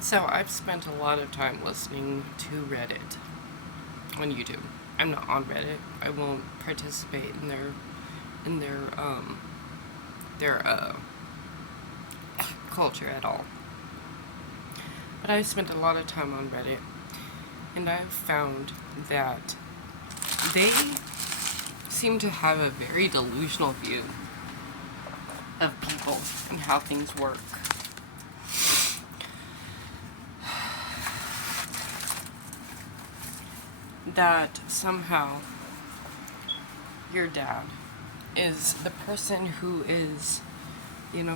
So I've spent a lot of time listening to Reddit on YouTube. I'm not on Reddit. I won't participate in their culture at all. But I've spent a lot of time on Reddit, and I've found that they seem to have a very delusional view of people and how things work. That somehow your dad is the person who is,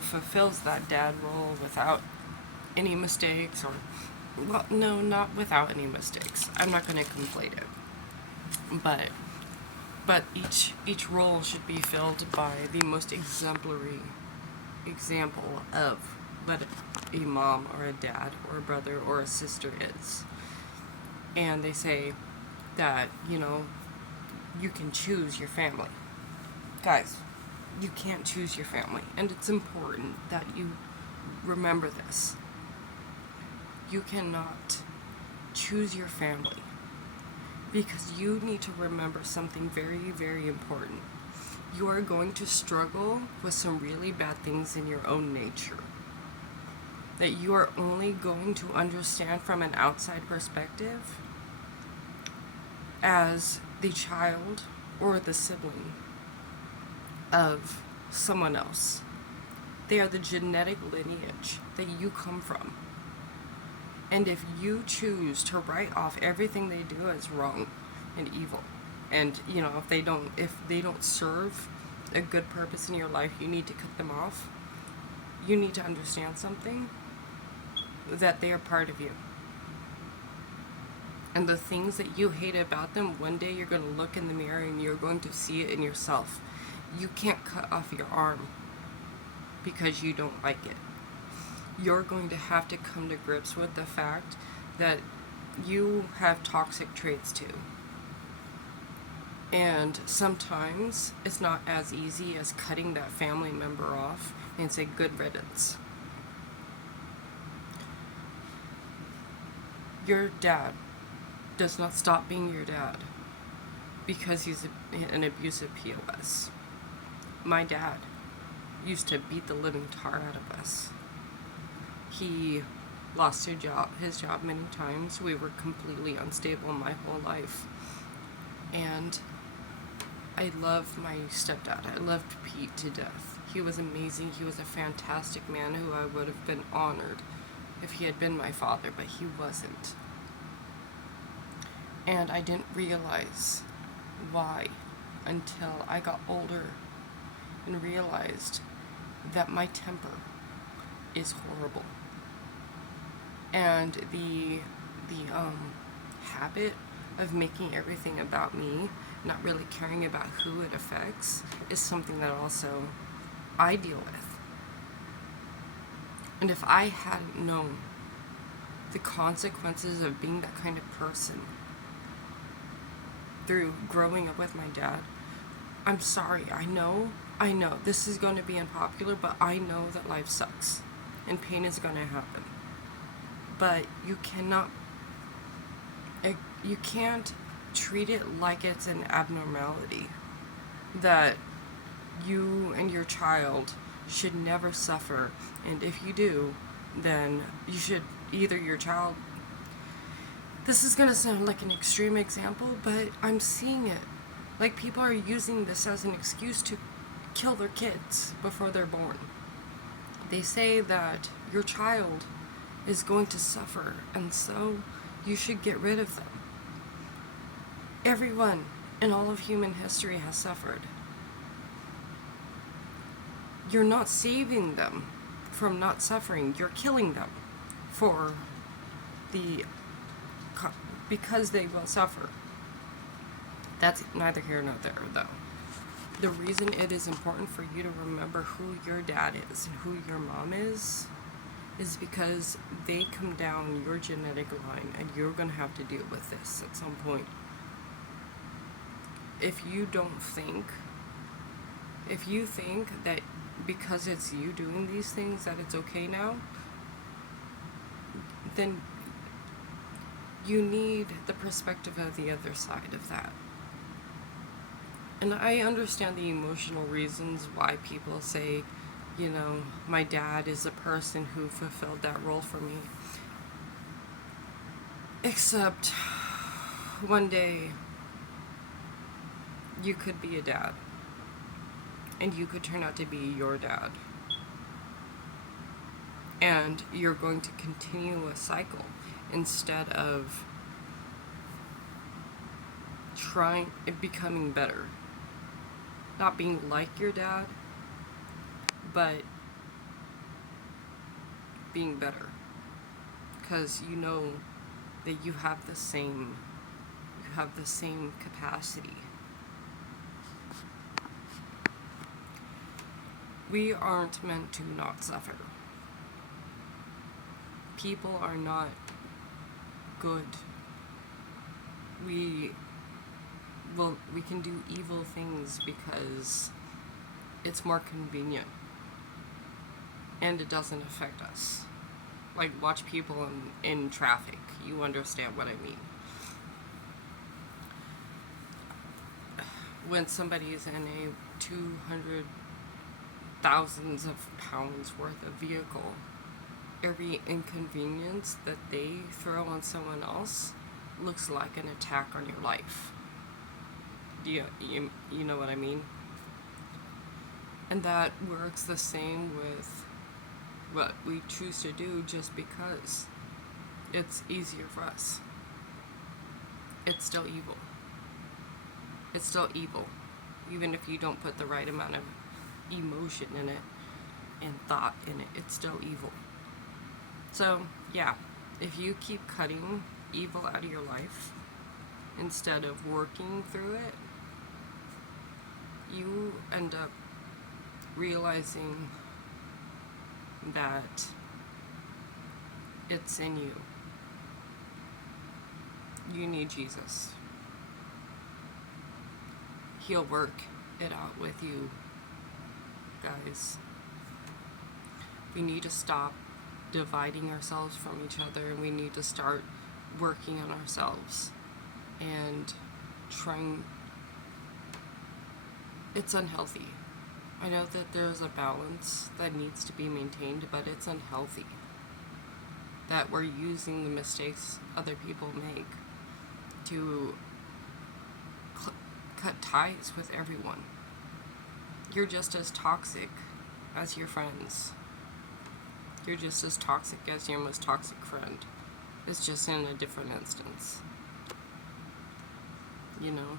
fulfills that dad role without any mistakes, or, well, no, not without any mistakes. I'm not going to conflate it. But each role should be filled by the most exemplary example of what a mom or a dad or a brother or a sister is. And they say that, you can choose your family. Guys, you can't choose your family. And it's important that you remember this. You cannot choose your family, because you need to remember something very, very important. You are going to struggle with some really bad things in your own nature that you are only going to understand from an outside perspective as the child or the sibling of someone else. They are the genetic lineage that you come from. And if you choose to write off everything they do as wrong and evil, and if they don't serve a good purpose in your life, you need to cut them off. You need to understand something, that they are part of you. And the things that you hate about them, one day you're going to look in the mirror and you're going to see it in yourself. You can't cut off your arm because you don't like it. You're going to have to come to grips with the fact that you have toxic traits too. And sometimes it's not as easy as cutting that family member off and say good riddance. Your dad does not stop being your dad because he's an abusive POS. My dad used to beat the living tar out of us. He lost his job many times. We were completely unstable my whole life. And I love my stepdad. I loved Pete to death. He was amazing. He was a fantastic man who I would have been honored if he had been my father, but he wasn't. And I didn't realize why until I got older and realized that my temper is horrible. And the habit of making everything about me, not really caring about who it affects, is something that also I deal with. And if I hadn't known the consequences of being that kind of person through growing up with my dad, I'm sorry, I know, this is going to be unpopular, but I know that life sucks and pain is going to happen. But you can't treat it like it's an abnormality, that you and your child should never suffer, and if you do, then you should either your child, this is going to sound like an extreme example, but I'm seeing it. Like, people are using this as an excuse to kill their kids before they're born. They say that your child is going to suffer, and so you should get rid of them. Everyone in all of human history has suffered. You're not saving them from not suffering. You're killing them because they will suffer. That's neither here nor there, though. The reason it is important for you to remember who your dad is and who your mom is because they come down your genetic line, and you're going to have to deal with this at some point. If you think that because it's you doing these things that it's okay now, then you need the perspective of the other side of that. And I understand the emotional reasons why people say, you know, my dad is a person who fulfilled that role for me. Except one day you could be a dad, and you could turn out to be your dad. And you're going to continue a cycle instead of becoming better. Not being like your dad, but being better. Because you know that you have the same capacity. We aren't meant to not suffer. People are not good. We can do evil things because it's more convenient and it doesn't affect us. Like, watch people in traffic. You understand what I mean. When somebody is in a 200,000s of pounds worth of vehicle, every inconvenience that they throw on someone else looks like an attack on your life. You know what I mean? And that works the same with what we choose to do just because it's easier for us. It's still evil. It's still evil. Even if you don't put the right amount of emotion in it and thought in it, it's still evil. So, yeah, if you keep cutting evil out of your life instead of working through it, you end up realizing that it's in you. You need Jesus. He'll work it out with you, guys. We need to stop dividing ourselves from each other, and we need to start working on ourselves and trying. It's unhealthy. I know that there's a balance that needs to be maintained, but it's unhealthy that we're using the mistakes other people make to cut ties with everyone. You're just as toxic as your friends. You're just as toxic as your most toxic friend. It's just in a different instance. You know?